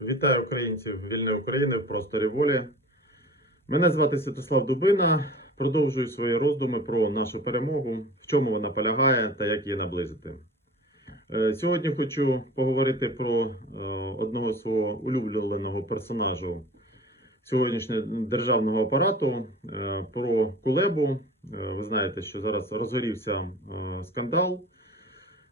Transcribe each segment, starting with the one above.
Вітаю українців вільної України в просторі волі. Мене звати Святослав Дубина. Продовжую свої роздуми про нашу перемогу, в чому вона полягає та як її наблизити. Е, Сьогодні хочу поговорити про е, одного свого улюбленого персонажу сьогоднішнього державного апарату, е, про Кулебу. Ви знаєте, що зараз розгорівся скандал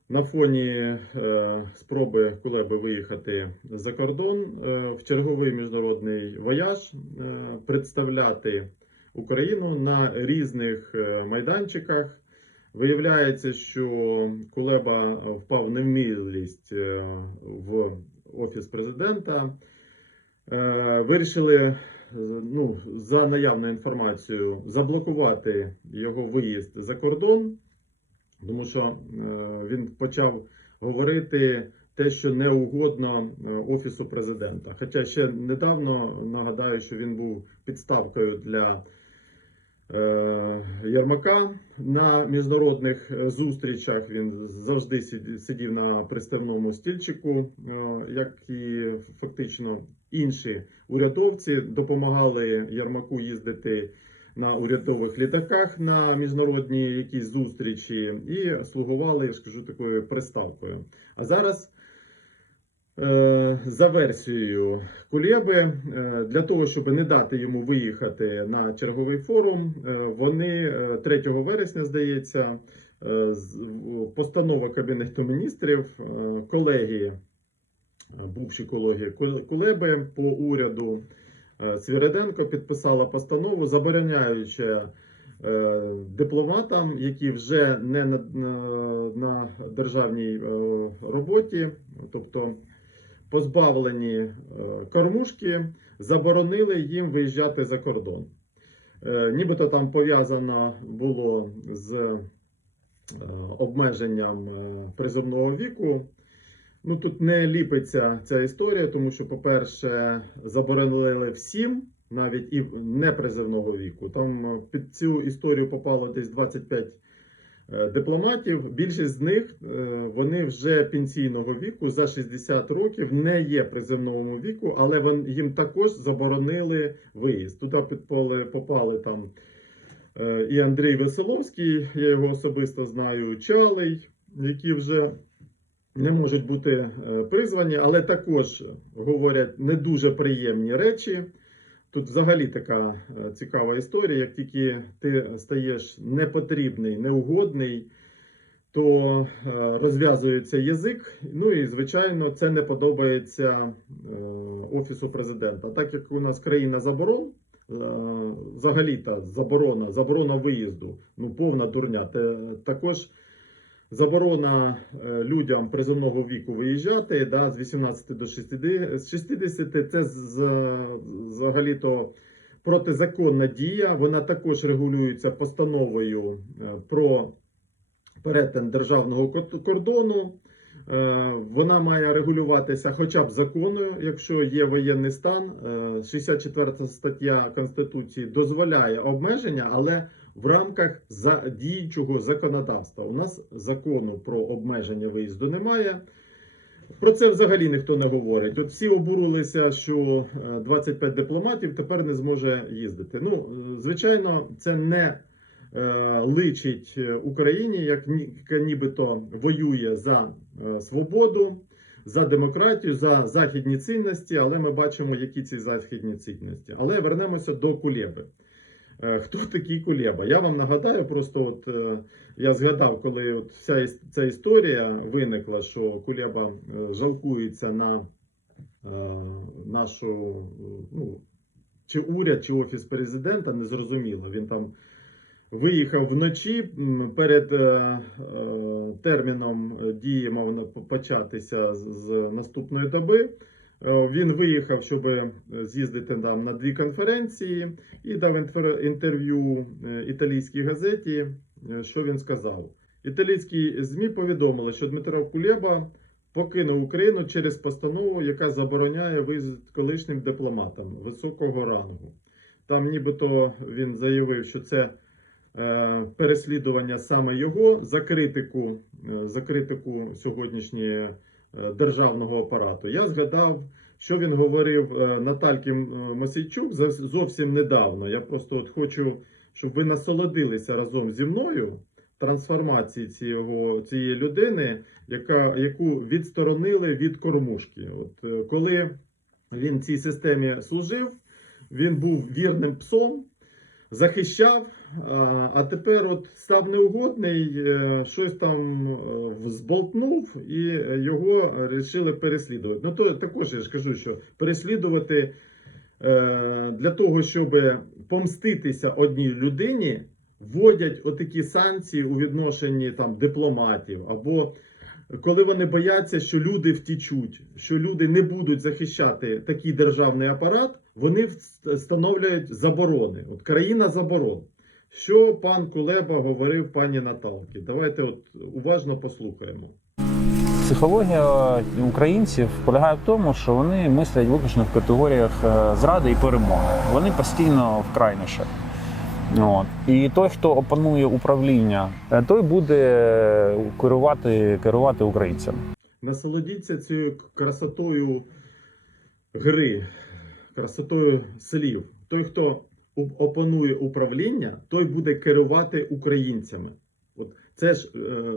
на фоні е, спроби Кулеби виїхати за кордон е, в черговий міжнародний вояж, е, представляти Україну на різних майданчиках. Виявляється, що Кулеба впав невмілість в офіс президента. Вирішили ну, за наявною інформацією заблокувати його виїзд за кордон, тому що е, він почав говорити те, що не угодно е, офісу президента. Хоча ще недавно нагадаю, що він був підставкою для е, Єрмака на міжнародних е, зустрічах. Він завжди сидів на приставному стільчику, е, як і фактично інші урядовці допомагали Єрмаку їздити на урядових літаках на міжнародні якісь зустрічі і слугували, я скажу, такою приставкою. А зараз. е, За версією Кулєби, е, для того, щоб не дати йому виїхати на черговий форум, е, вони е, 3 вересня, здається, постанова Кабінету міністрів, колеги, е, бувші колеги Кулеби по уряду Свіриденко підписала постанову, забороняючи е, дипломатам, які вже не на, на, державній е, роботі, тобто позбавлені е, кормушки, заборонили їм виїжджати за кордон. Е, Нібито там пов'язано було з е, обмеженням е, призовного віку. Ну тут не ліпиться ця історія, тому що, по-перше, заборонили всім, навіть і непризовного віку. Там е, під цю історію попало десь 25 е, дипломатів. Більшість з них е, вони вже пенсійного віку за 60 років не є призовного віку, але їм також заборонили виїзд. Туди підпали, попали там і Андрій Веселовський, я його особисто знаю, Чалий, які вже не можуть бути е, призвані, але також говорять не дуже приємні речі. Тут взагалі така е, цікава історія. Як тільки ти стаєш непотрібний, неугодний, то е, розв'язується язик. Ну і звичайно, це не подобається офісу президента. Так як у нас країна заборон, е, взагалі-то заборона, заборона виїзду, ну повна дурня. Те, також заборона е, людям призовного віку виїжджати да, з 18 до 60, з 60 це взагалі-то протизаконна дія. Вона також регулюється постановою е, про перетин державного кор- кордону. Е, Вона має регулюватися хоча б законою, якщо є воєнний стан. Е, 64 стаття Конституції дозволяє обмеження, але в рамках діючого законодавства. У нас закону про обмеження виїзду немає. Про це взагалі ніхто не говорить. От всі обурилися, що е, 25 дипломатів тепер не зможе їздити. Ну, е, звичайно, це не е, личить е, Україні, як ні- нібито воює за е, свободу, за демократію, за західні цінності, але ми бачимо, які ці західні цінності. Але вернемося до Кулєби. Е, Хто такий Кулєба? Я вам нагадаю, просто от е, я згадав, коли от вся ця історія виникла, що Кулєба е, жалкується на нашу ну, чи уряд, чи офіс президента, незрозуміло. Він там виїхав вночі перед терміном дії мав початися з наступної доби. Е, Він виїхав, щоб з'їздити там на дві конференції і дав інтерв'ю е, італійській газеті. Е, Що він сказав? Італійські ЗМІ повідомили, що Дмитро Кулєба покинув Україну через постанову, яка забороняє виїзд колишнім дипломатам високого рангу. Там нібито він заявив, що це е, переслідування саме його за критику, е, за критику сьогоднішньої е, державного апарату. Я згадав, що він говорив е, Натальки е, Мосійчук зовсім недавно. Я просто от хочу, щоб ви насолодилися разом зі мною трансформації цього, цієї людини, яка, яку відсторонили від кормушки. От е, коли він цій системі служив, він був вірним псом, захищав, а, тепер от став неугодний, е, щось там е, зболтнув і його вирішили переслідувати. Ну то також я ж кажу, що переслідувати е, для того, щоб помститися одній людині, вводять отакі санкції у відношенні там дипломатів або коли вони бояться, що люди втічуть, що люди не будуть захищати такий державний апарат, вони встановлюють заборони. От країна заборон. Що пан Кулеба говорив пані Наталки? Давайте от уважно послухаємо. Психологія українців полягає в тому, що вони мислять виключно в категоріях е, зради і перемоги. Вони постійно в крайнішах. От. І той, хто опанує управління, е, той буде керувати, керувати українцями. Насолодіться цією красотою гри, красотою слів. Той, хто опанує управління, той буде керувати українцями. От це ж е,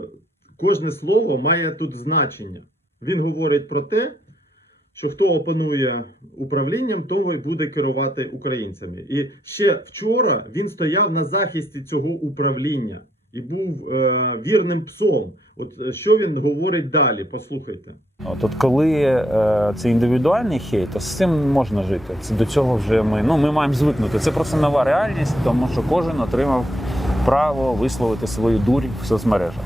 кожне слово має тут значення. Він говорить про те, що хто опанує управлінням, той буде керувати українцями. І ще вчора він стояв на захисті цього управління і був е, вірним псом. От е, що він говорить далі? Послухайте. От, от коли е, це індивідуальний хейт, то з цим можна жити. Це до цього вже ми ну ми маємо звикнути. Це просто нова реальність, тому що кожен отримав право висловити свою дурь в соцмережах.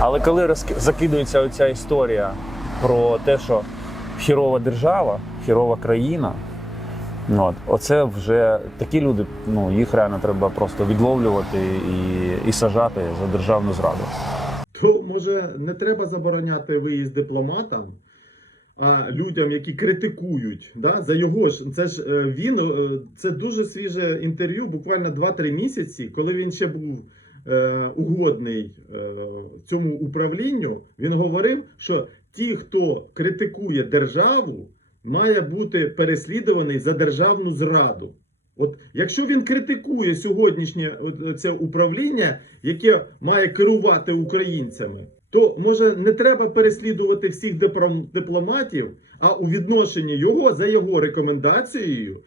Але коли розки- закидується оця історія про те, що хірова держава, хірова країна. ну, От, оце вже такі люди, ну їх реально треба просто відловлювати і, і сажати за державну зраду. То може не треба забороняти виїзд дипломатам, а людям, які критикують. Да? За його ж це ж е, він е, це дуже свіже інтерв'ю, буквально 2-3 місяці, коли він ще був е, угодний цьому управлінню. Він говорив, що ті, хто критикує державу, має бути переслідуваний за державну зраду. От якщо він критикує сьогоднішнє це управління, яке має керувати українцями, то може не треба переслідувати всіх дипломатів, а у відношенні його за його рекомендацією е,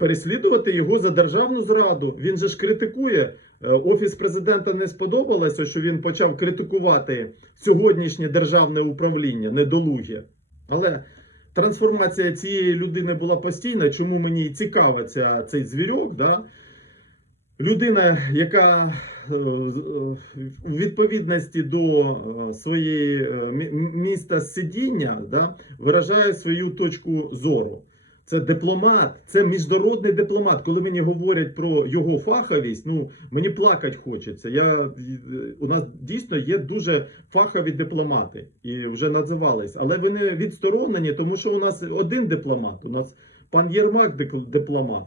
переслідувати його за державну зраду. Він же ж критикує. Е, Офіс президента не сподобалося, що він почав критикувати сьогоднішнє державне управління недолуге. Але трансформація цієї людини була постійна. Чому мені цікава ця, цей звірок? Да? Людина, яка е, е, у відповідності до е, своєї е, міста сидіння да, виражає свою точку зору. Це дипломат, це міжнародний дипломат. Коли мені говорять про його фаховість, ну мені плакати хочеться. Я, у нас дійсно є дуже фахові дипломати і вже називались, але вони відсторонені, тому що у нас один дипломат. У нас пан Єрмак дипломат.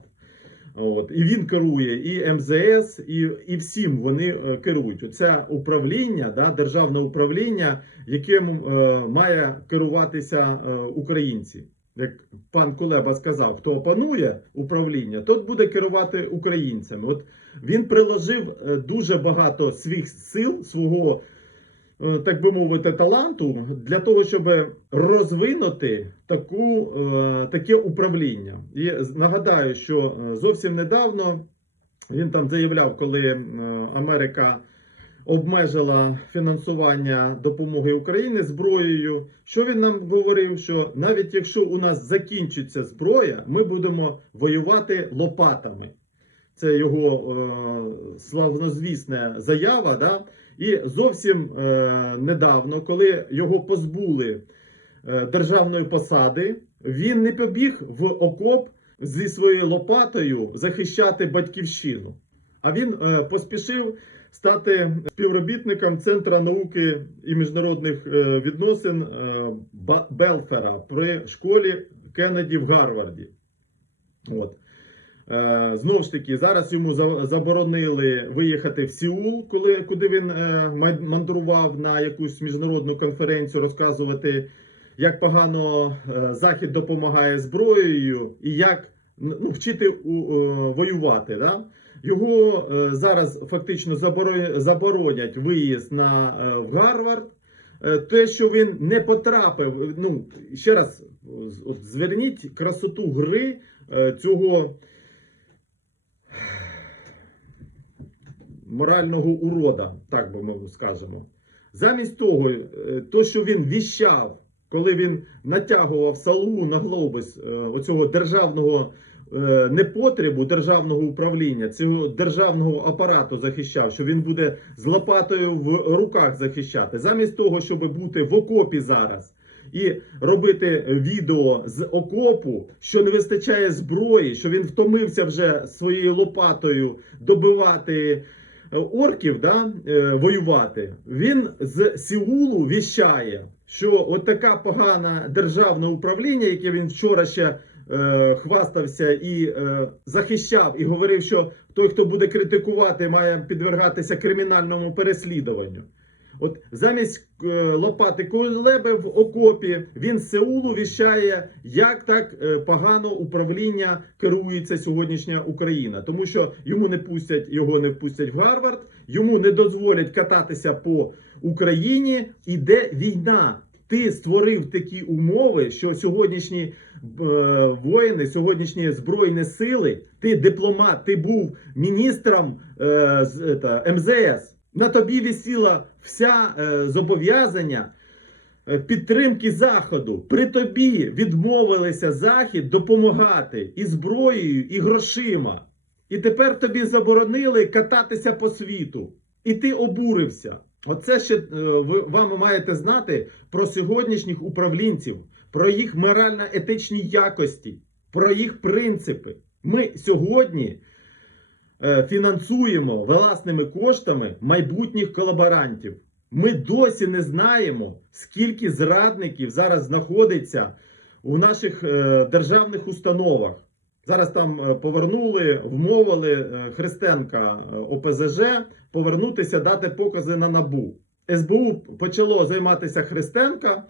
От, і він керує і МЗС, і, і всім вони е, керують. Оце управління, да, державне управління, яким е, має керуватися е, українці. Як пан Кулеба сказав, хто опанує управління, тот буде керувати українцями. От він приложив е, дуже багато своїх сил, свого, е, так би мовити, таланту для того, щоб розвинути таку, е, таке управління. І нагадаю, що зовсім недавно він там заявляв, коли Америка обмежила фінансування допомоги Україні зброєю. Що він нам говорив? Що навіть якщо у нас закінчиться зброя, ми будемо воювати лопатами. Це його е, славнозвісна заява. Да? І зовсім е, недавно, коли його позбули е, державної посади, він не побіг в окоп зі своєю лопатою захищати батьківщину. А він е, поспішив стати співробітником Центру науки і міжнародних е, відносин е, Белфера при школі Кеннеді в Гарварді. От. Е, Знову ж таки, зараз йому заборонили виїхати в Сеул, коли, куди він мандрував на якусь міжнародну конференцію, розказувати як погано Захід допомагає зброєю і як ну, вчити у, е, воювати. Да? Його е, зараз фактично заборонять виїзд на е, в Гарвард. Е, Те, що він не потрапив, ну ще раз от зверніть красоту гри е, цього морального урода, так би ми скажемо. Замість того, е, то, що він віщав, коли він натягував салу на глобус е, оцього державного непотребу, державного управління, цього державного апарату захищав, що він буде з лопатою в руках захищати, замість того, щоб бути в окопі зараз. І робити відео з окопу, що не вистачає зброї, що він втомився вже своєю лопатою добивати е, орків, да, е, воювати. Він з Сеулу віщає, що от така погана державне управління, яке він вчора ще е, хвастався і е, захищав, і говорив, що той, хто буде критикувати, має підвергатися кримінальному переслідуванню. От замість е, лопати Кулеби в окопі він з Сеулу віщає, як так погано управління керується сьогоднішня Україна, тому що йому не пустять його не впустять в Гарвард, йому не дозволять кататися по Україні. Іде війна. Ти створив такі умови, що сьогоднішні воїни, сьогоднішні збройні сили, ти дипломат, ти був міністром е, МЗС. На тобі висіла вся е, зобов'язання е, підтримки заходу. При тобі відмовилися захід допомагати і зброєю, і грошима. І тепер тобі заборонили кататися по світу. І ти обурився. Оце ще е, ви вам маєте знати про сьогоднішніх управлінців, про їх морально-етичні якості, про їх принципи. Ми сьогодні е, фінансуємо власними коштами майбутніх колаборантів. Ми досі не знаємо, скільки зрадників зараз знаходиться у наших е, державних установах. Зараз там е, повернули, вмовили Христенка ОПЗЖ повернутися, дати покази на набу. СБУ почало займатися Христенка,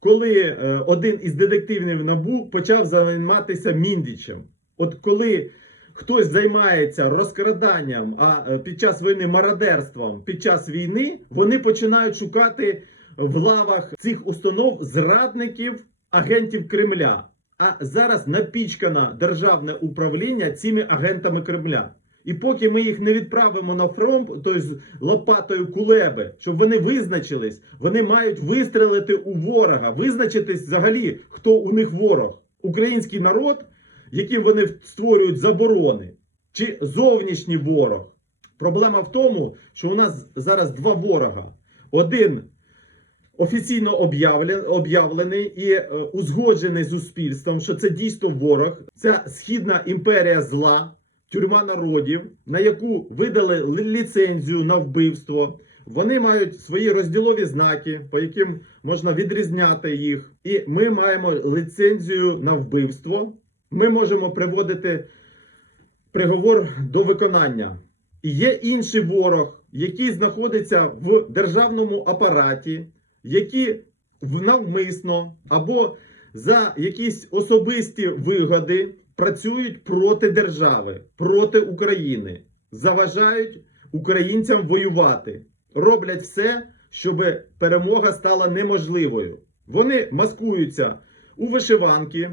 коли е, один із детективів набу почав займатися Міндічем. От коли хтось займається розкраданням, а е, під час війни мародерством, під час війни вони починають шукати в лавах цих установ зрадників, агентів Кремля. А зараз напічкано державне управління цими агентами Кремля. І поки ми їх не відправимо на фронт, тобто з лопатою кулеби, щоб вони визначились, вони мають вистрелити у ворога, визначитись взагалі, хто у них ворог. Український народ, яким вони створюють заборони, чи зовнішній ворог. Проблема в тому, що у нас зараз два ворога. Один офіційно об'явлений і е, узгоджений з суспільством, що це дійсно ворог. Це східна імперія зла, тюрма народів, на яку видали ліцензію на вбивство. Вони мають свої розділові знаки, по яким можна відрізняти їх. І ми маємо ліцензію на вбивство. Ми можемо приводити приговор до виконання. І є інший ворог, який знаходиться в державному апараті, які навмисно або за якісь особисті вигоди працюють проти держави, проти України, заважають українцям воювати, роблять все, щоб перемога стала неможливою. Вони маскуються у вишиванки,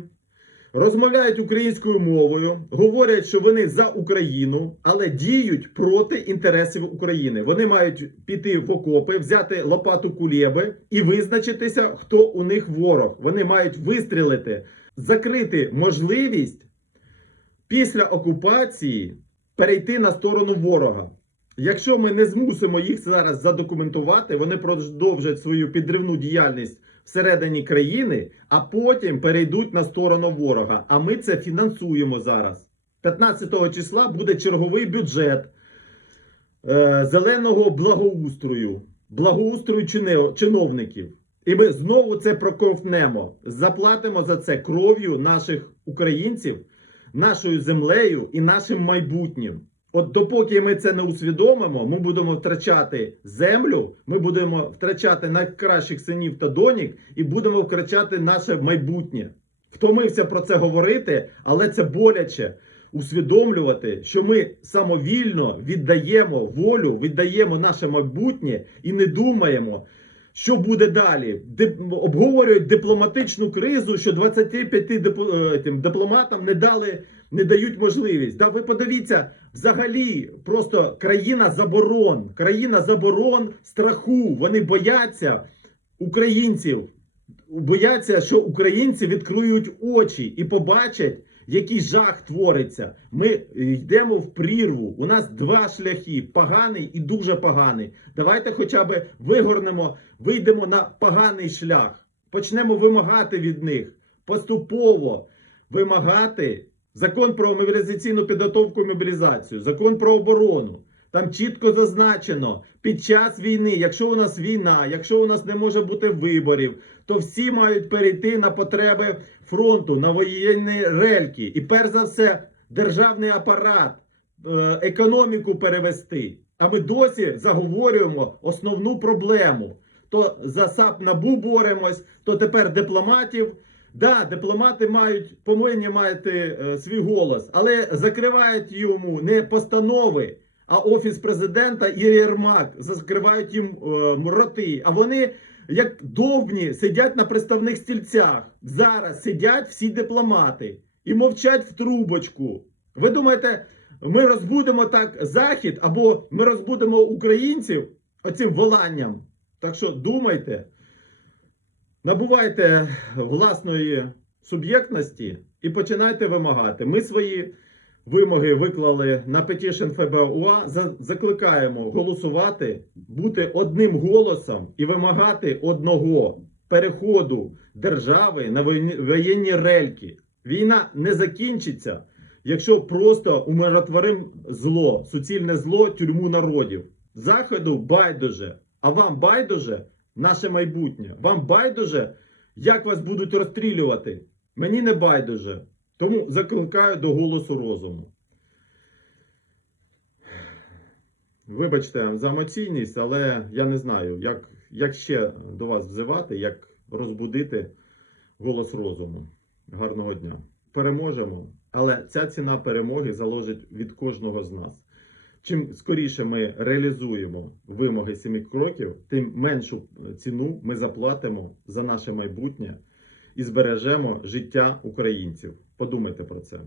розмовляють українською мовою, говорять, що вони за Україну, але діють проти інтересів України. Вони мають піти в окопи, взяти лопату кулєби і визначитися, хто у них ворог. Вони мають вистрілити, закрити можливість після окупації перейти на сторону ворога. Якщо ми не змусимо їх зараз задокументувати, вони продовжать свою підривну діяльність всередині країни, а потім перейдуть на сторону ворога. А ми це фінансуємо зараз. 15 числа буде черговий бюджет е, зеленого благоустрою, благоустрою чиновників. І ми знову це проковтнемо. Заплатимо за це кров'ю наших українців, нашою землею і нашим майбутнім. От допоки ми це не усвідомимо, ми будемо втрачати землю, ми будемо втрачати найкращих синів та донік і будемо втрачати наше майбутнє. Втомився про це говорити, але це боляче усвідомлювати, що ми самовільно віддаємо волю, віддаємо наше майбутнє і не думаємо. Що буде далі? Дип- обговорюють дипломатичну кризу, що 25 дип- е, тим, дипломатам не дали, не дають можливість. Да, ви подивіться, взагалі, просто країна заборон, країна заборон страху. Вони бояться українців, бояться, що українці відкриють очі і побачать, який жах твориться. Ми йдемо в прірву. У нас два шляхи: поганий і дуже поганий. Давайте хоча б вигорнемо, вийдемо на поганий шлях. Почнемо вимагати від них поступово вимагати закон про мобілізаційну підготовку і мобілізацію, закон про оборону. Там чітко зазначено під час війни, якщо у нас війна, якщо у нас не може бути виборів, то всі мають перейти на потреби фронту, на воєнні рельки. І перш за все, державний апарат, е, економіку перевести. А ми досі заговорюємо основну проблему. То за САП НАБУ боремось, то тепер дипломатів. Да, дипломати мають повинні мати е, свій голос, але закривають йому не постанови, а офіс президента і Єрмак закривають їм е, роти. А вони, як довбні, сидять на представних стільцях. Зараз сидять всі дипломати і мовчать в трубочку. Ви думаєте, ми розбудемо так захід, або ми розбудемо українців оцим воланням? Так що думайте. Набувайте власної суб'єктності і починайте вимагати. Ми свої вимоги виклали на Petition ФБУА. Закликаємо голосувати, бути одним голосом і вимагати одного переходу держави на воєнні рельки. Війна не закінчиться, якщо просто умиротворим зло, суцільне зло, тюрму народів. Заходу байдуже, а вам байдуже наше майбутнє. Вам байдуже, як вас будуть розстрілювати. Мені не байдуже. Тому закликаю до голосу розуму. Вибачте за емоційність, але я не знаю, як, як ще до вас взивати, як розбудити голос розуму. Гарного дня. Переможемо, але ця ціна перемоги залежить від кожного з нас. Чим скоріше ми реалізуємо вимоги семи кроків, тим меншу ціну ми заплатимо за наше майбутнє і збережемо життя українців. Подумайте про це.